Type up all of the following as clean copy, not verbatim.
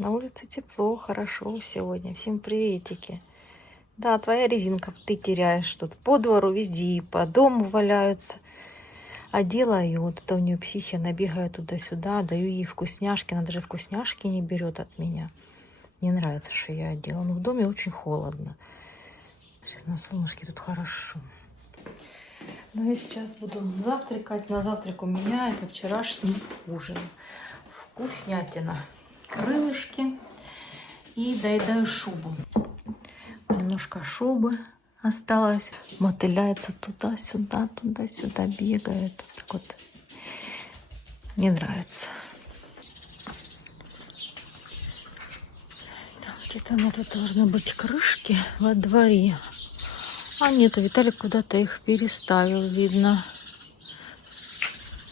На улице тепло, хорошо сегодня. Всем приветики. Да, твоя резинка, ты теряешь тут. По двору везде и по дому валяются. А делаю, вот это у нее психия, набегает туда-сюда, даю ей вкусняшки. Она даже вкусняшки не берет от меня. Не нравится, что я делаю. Но в доме очень холодно. Сейчас на солнышке тут хорошо. Но я сейчас буду завтракать. На завтрак у меня это вчерашний ужин. Вкуснятина. Крылышки. И доедаю шубу. Немножко шубы осталось. Мотыляется туда-сюда, туда-сюда, бегает. Так вот. Не нравится. Там где-то у тут должны быть крышки во дворе. А нет, Виталик куда-то их переставил, видно.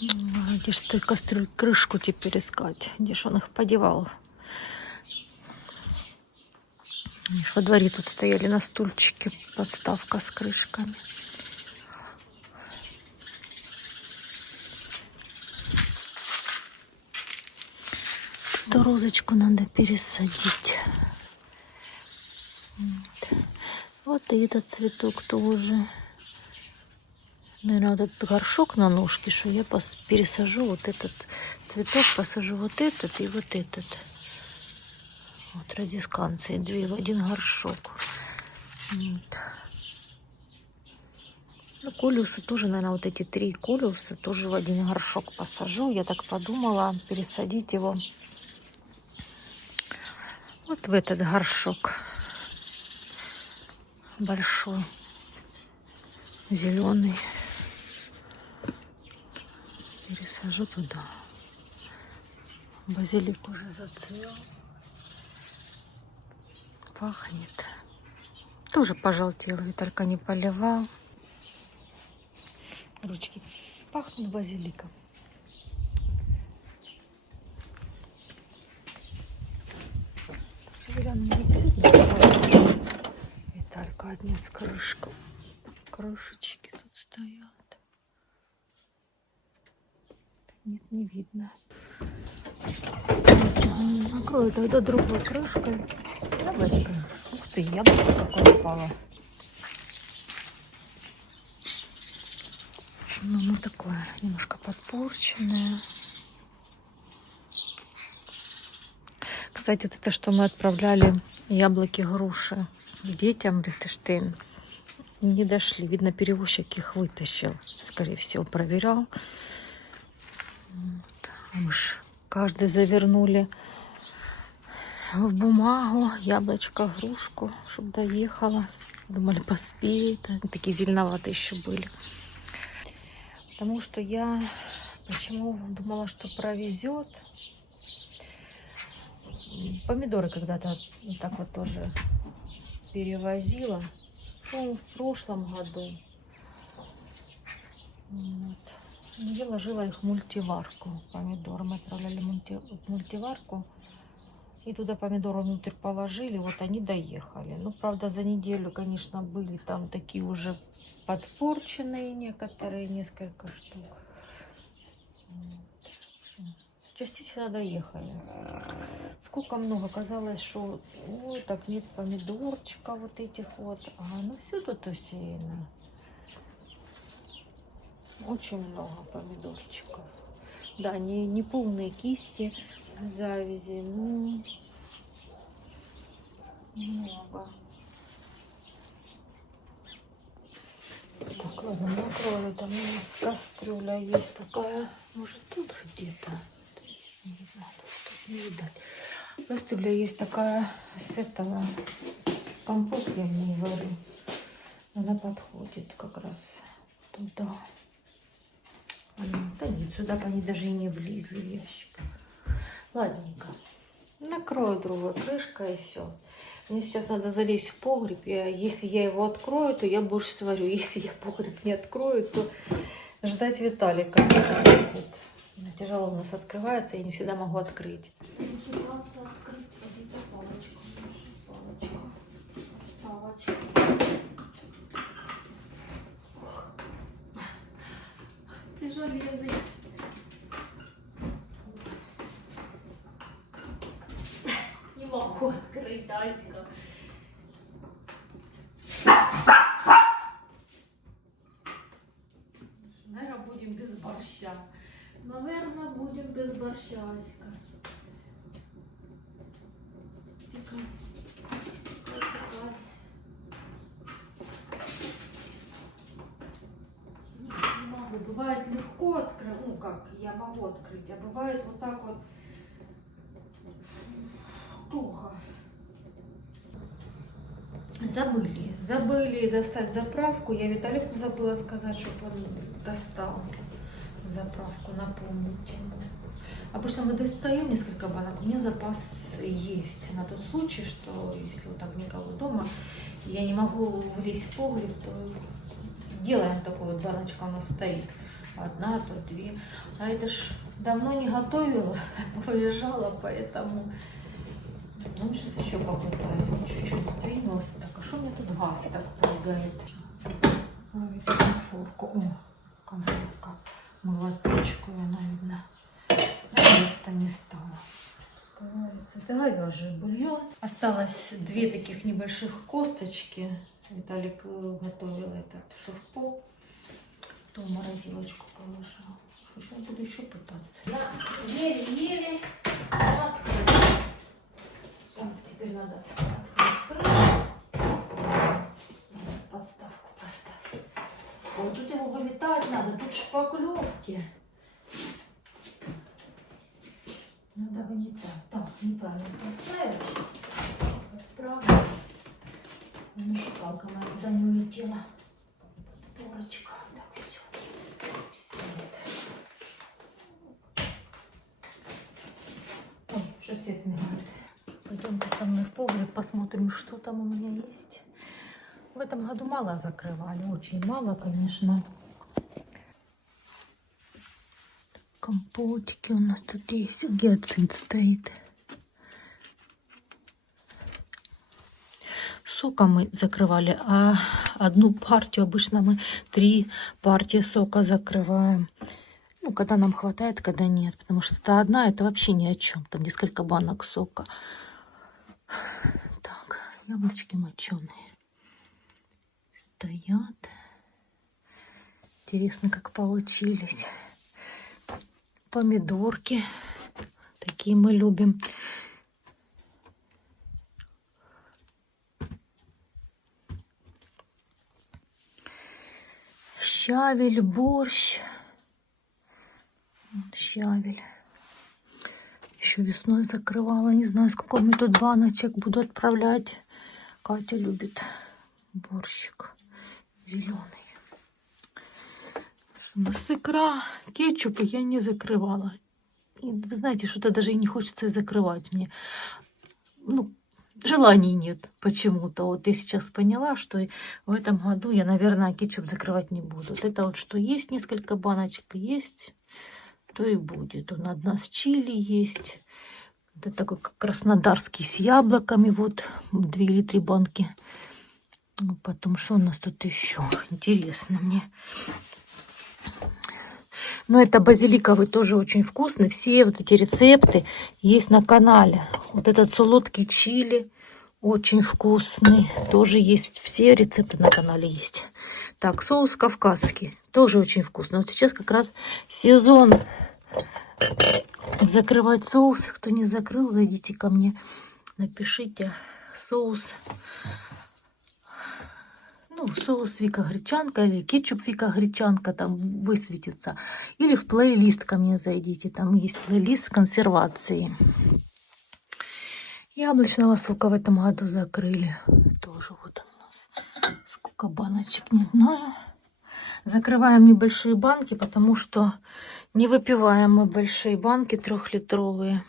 Где ж той кастрюль, крышку теперь искать? Где ж он их подевал? Во дворе тут стояли на стульчике подставка с крышками. Эту розочку надо пересадить. Вот и этот цветок тоже. Наверное, вот этот горшок на ножке, что я пересажу вот этот цветок, посажу вот этот и вот этот. Вот радисканции, две в один горшок. Вот. Ну, колиусы тоже, наверное, вот эти 3 колиуса тоже в один горшок посажу. Я так подумала пересадить его вот в этот горшок большой, зеленый. Пересажу туда. Базилик уже зацвел. Пахнет. Тоже пожелтел, Виталька не поливал. Ручки пахнут базиликом. Виталька отнес крышку. Крышечки тут стоят. Нет, не видно. Накрою тогда другой крышкой. Яблочко. Ух ты, яблочко какое упало. Ну, оно такое немножко подпорченное. Кстати, вот это, что мы отправляли яблоки, груши к детям, Лихтенштейн, не дошли. Видно, перевозчик их вытащил. Скорее всего, проверял. Мы ж каждый завернули в бумагу, яблочко, грушку, чтобы доехала. Думали, поспеет. Они такие зеленоватые еще были. Потому что я почему думала, что провезет. Помидоры когда-то так вот тоже перевозила. Ну, в прошлом году. Вот. Я ложила их в мультиварку. Помидоры мы отправляли в мультиварку. И туда помидоры внутрь положили. Вот они доехали. Ну, правда, за неделю, конечно, были там такие уже подпорченные некоторые, несколько штук. Частично доехали. Сколько много. Казалось, что ой, так нет помидорчика вот этих вот. А ну все тут усеяно. Очень много помидорчиков. Да, не полные кисти, завязи. Ну, много. Так, ладно, накрою. Там у нас кастрюля есть такая. Может, тут где-то. Не знаю, тут не видать. Кастрюля есть такая с этого. Компот я в ней варю. Она подходит как раз туда. Да нет, сюда бы они даже и не влезли в ящик. Ладненько. Накрою другой крышкой и все. Мне сейчас надо залезть в погреб. Если я его открою, то я борщ сварю. Если я погреб не открою, то ждать Виталика. Тяжело у нас открывается, я не всегда могу открыть. могу открыть, Аська. Наверное, будем без борща. Наверное, будем без борща, Аська. Не могу. Бывает легко открыть, ну как, я могу открыть, а бывает вот так вот туго. Забыли достать заправку. Я Виталику забыла сказать, чтобы он достал заправку, напомнить ему. Обычно мы достаем несколько банок, у меня запас есть на тот случай, что если вот так никого дома, я не могу влезть в погреб, то делаем такую вот, баночка у нас стоит. Одна, то две. А это ж давно не готовила, полежала, поэтому... Ну, сейчас еще попытаюсь. Он чуть-чуть сдвинулся. Так, а что у меня тут газ так прыгает? Сейчас ловить конфорку. О, конфорка. Мыла печку, она видно. Места не стало. Это говяжий бульон. Осталось две таких небольших косточки. Виталик готовил этот шурпо. То в морозилочку положил. Сейчас буду еще пытаться. Я еле-еле открыла. Теперь надо открыть крышку. Подставку поставить. Вот тут его выметать надо, тут шпаклевки. Надо выметать. Так, неправильно поставила сейчас. Правильно. Шукалка моя куда не улетела. Порочка. Так, все. Все это. Ой, что свет мигает. Пойдемте со мной в погреб, посмотрим, что там у меня есть. В этом году мало закрывали, очень мало, конечно. Компотики у нас тут есть, гиацинт стоит. Сока мы закрывали, а одну партию, обычно мы 3 партии сока закрываем. Ну, когда нам хватает, когда нет, потому что это одна, это вообще ни о чем. Там несколько банок сока. Так, яблочки моченые стоят. Интересно, как получились. Помидорки. Такие мы любим. Щавель, борщ. Щавель. Еще весной закрывала. Не знаю, сколько мне тут баночек буду отправлять. Катя любит борщик зеленый. У нас икра, кетчуп я не закрывала. И вы знаете, что-то даже и не хочется закрывать мне. Ну, желаний нет почему-то. Вот я сейчас поняла, что в этом году я, наверное, кетчуп закрывать не буду. Вот это вот, что есть несколько баночек, есть, то и будет. Он одна с чили есть. Это такой как краснодарский с яблоками. Вот 2 или 3 банки. Потом, что у нас тут еще? Интересно мне. Но это базиликовый тоже очень вкусный. Все вот эти рецепты есть на канале. Вот этот солодкий чили очень вкусный. Тоже есть. Все рецепты на канале есть. Так, соус кавказский. Тоже очень вкусный. Вот сейчас как раз сезон закрывать соус. Кто не закрыл, зайдите ко мне. Напишите соус. Ну, соус Вика Гречанка или кетчуп Вика Гречанка там высветится. Или в плейлист ко мне зайдите. Там есть плейлист консервации. Яблочного сока в этом году закрыли. Тоже вот у нас сколько баночек, не знаю. Закрываем небольшие банки, потому что не выпиваем мы большие банки 3-литровые.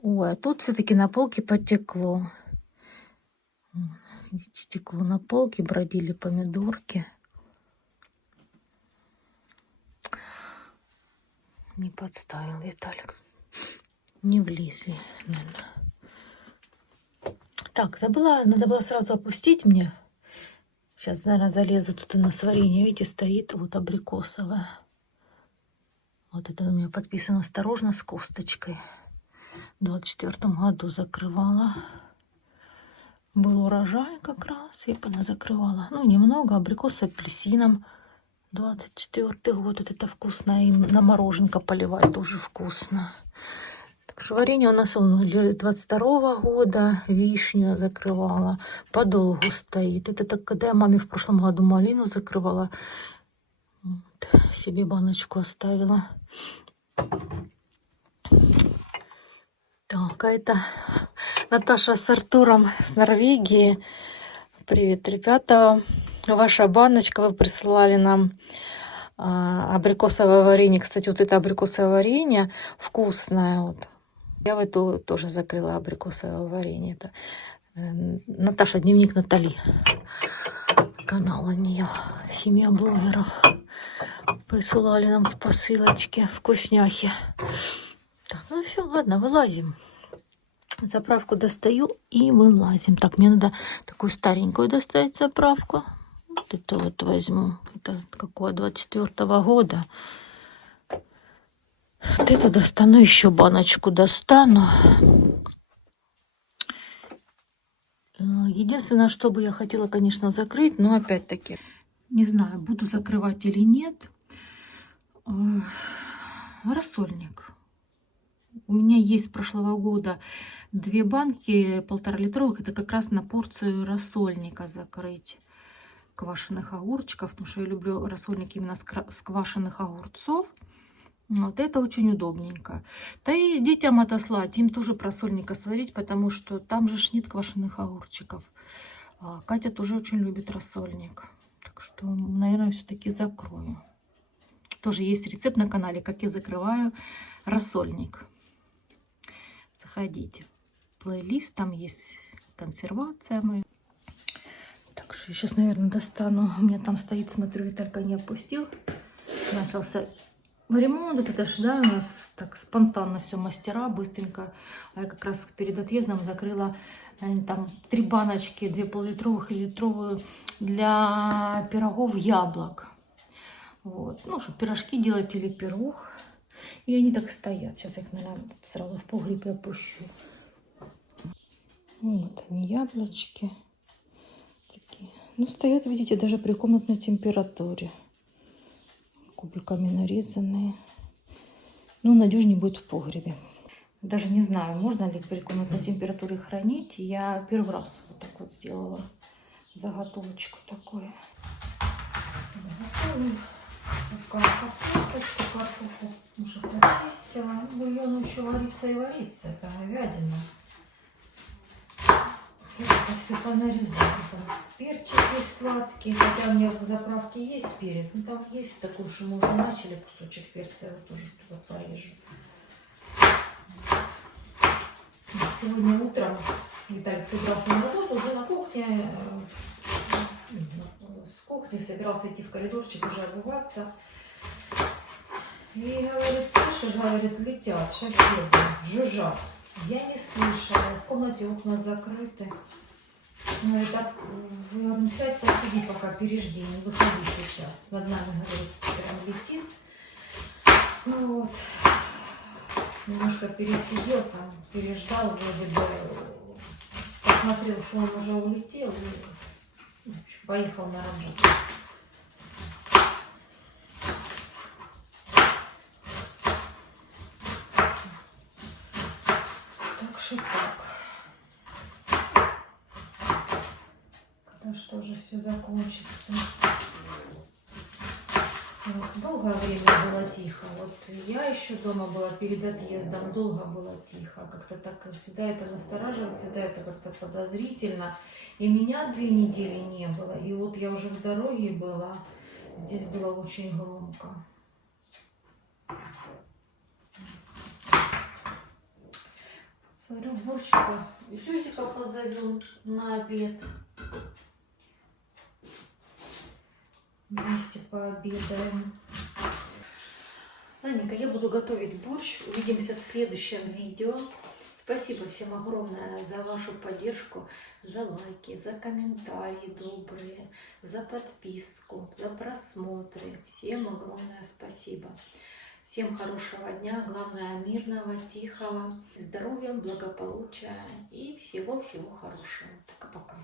Ой, а тут все-таки на полке потекло. Видите, текло на полке, бродили помидорки. Не подставил Виталик. Не влезли, наверное. Так, забыла, надо было сразу опустить мне. Сейчас, наверное, залезу тут на сварение. Видите, стоит вот абрикосовая. Вот это у меня подписано осторожно с косточкой. В 24 году закрывала. Был урожай как раз, и она закрывала. Ну, немного, абрикос с апельсином. 24 год, вот это вкусно. И на мороженка поливать тоже вкусно. Так что варенье у нас для 22 года, вишню я закрывала. Подолгу стоит. Это так, когда я маме в прошлом году малину закрывала. Вот, себе баночку оставила. Так, а это Наташа с Артуром с Норвегии. Привет, ребята. Ваша баночка, вы присылали нам абрикосовое варенье. Кстати, вот это абрикосовое варенье вкусное. Вот. Я в эту тоже закрыла абрикосовое варенье. Это Наташа, дневник Натали. Канал у нее. Семья блогеров. Присылали нам в посылочке вкусняхи. Так, ну все, ладно, вылазим. Заправку достаю и вылазим. Так, мне надо такую старенькую достать заправку. Вот это вот возьму. Это какого, 24 года. Вот эту достану, еще баночку достану. Единственное, что бы я хотела, конечно, закрыть, но опять-таки, не знаю, буду закрывать или нет. Рассольник. У меня есть с прошлого года 2 банки 1,5-литровых. Это как раз на порцию рассольника закрыть. Квашеных огурчиков, потому что я люблю рассольник именно с квашеных огурцов. Вот это очень удобненько. Да и детям отослать, им тоже просольника сварить, потому что там же нет квашеных огурчиков. А Катя тоже очень любит рассольник. Так что, наверное, все-таки закрою. Тоже есть рецепт на канале, как я закрываю рассольник. Заходите. Плейлист, там есть консервация моя. Так что я сейчас, наверное, достану. У меня там стоит, смотрю, Виталька не опустил. Начался ремонт. Вот это же, да, у нас так спонтанно все, мастера, быстренько. А я как раз перед отъездом закрыла там 3 баночки, 2 пол-литровых и литровую для пирогов яблок. Вот. Ну, чтобы пирожки делать или пирог. И они так стоят. Сейчас я их, наверное, сразу в погреб и опущу. Вот они, яблочки. Такие. Ну, стоят, видите, даже при комнатной температуре. Кубиками нарезанные. Ну, надежнее будет в погребе. Даже не знаю, можно ли при комнатной температуре хранить. Я первый раз вот так вот сделала заготовочку такую. Готовим. Капусточку, картошку уже почистила. Бульон еще варится и варится. Это говядина. Это все понарезала. Перчик есть сладкий, хотя у меня в заправке есть перец. Но там есть такой, что мы уже начали кусочек перца, я его тоже туда порежу. Сегодня утром Виталик собирался на работу, уже на кухне, с кухни собирался идти в коридорчик, уже обуваться. И говорит, слышишь, говорит, летят шахеды, жужжат. Я не слышала, в комнате окна закрыты. Ну, это, говорю, сядь, посиди, пока пережди, не выходи сейчас. Над нами, говорит, прям летит. Ну, вот. Немножко пересидел, там, переждал, вроде бы, посмотрел, что он уже улетел, и поехал на работу. Так что так. Когда что уже все закончится. Вот, долгое время было тихо. Вот я еще дома была перед отъездом, долго было тихо. Как-то так всегда это настораживает, всегда это как-то подозрительно. И меня 2 недели не было. И вот я уже в дороге была. Здесь было очень громко. Смотрю, борщика. И Сюзика позовем на обед. Вместе пообедаем. Ладненько, я буду готовить борщ. Увидимся в следующем видео. Спасибо всем огромное за вашу поддержку, за лайки, за комментарии добрые, за подписку, за просмотры. Всем огромное спасибо. Всем хорошего дня, главное мирного, тихого, здоровья, благополучия и всего-всего хорошего. Пока-пока.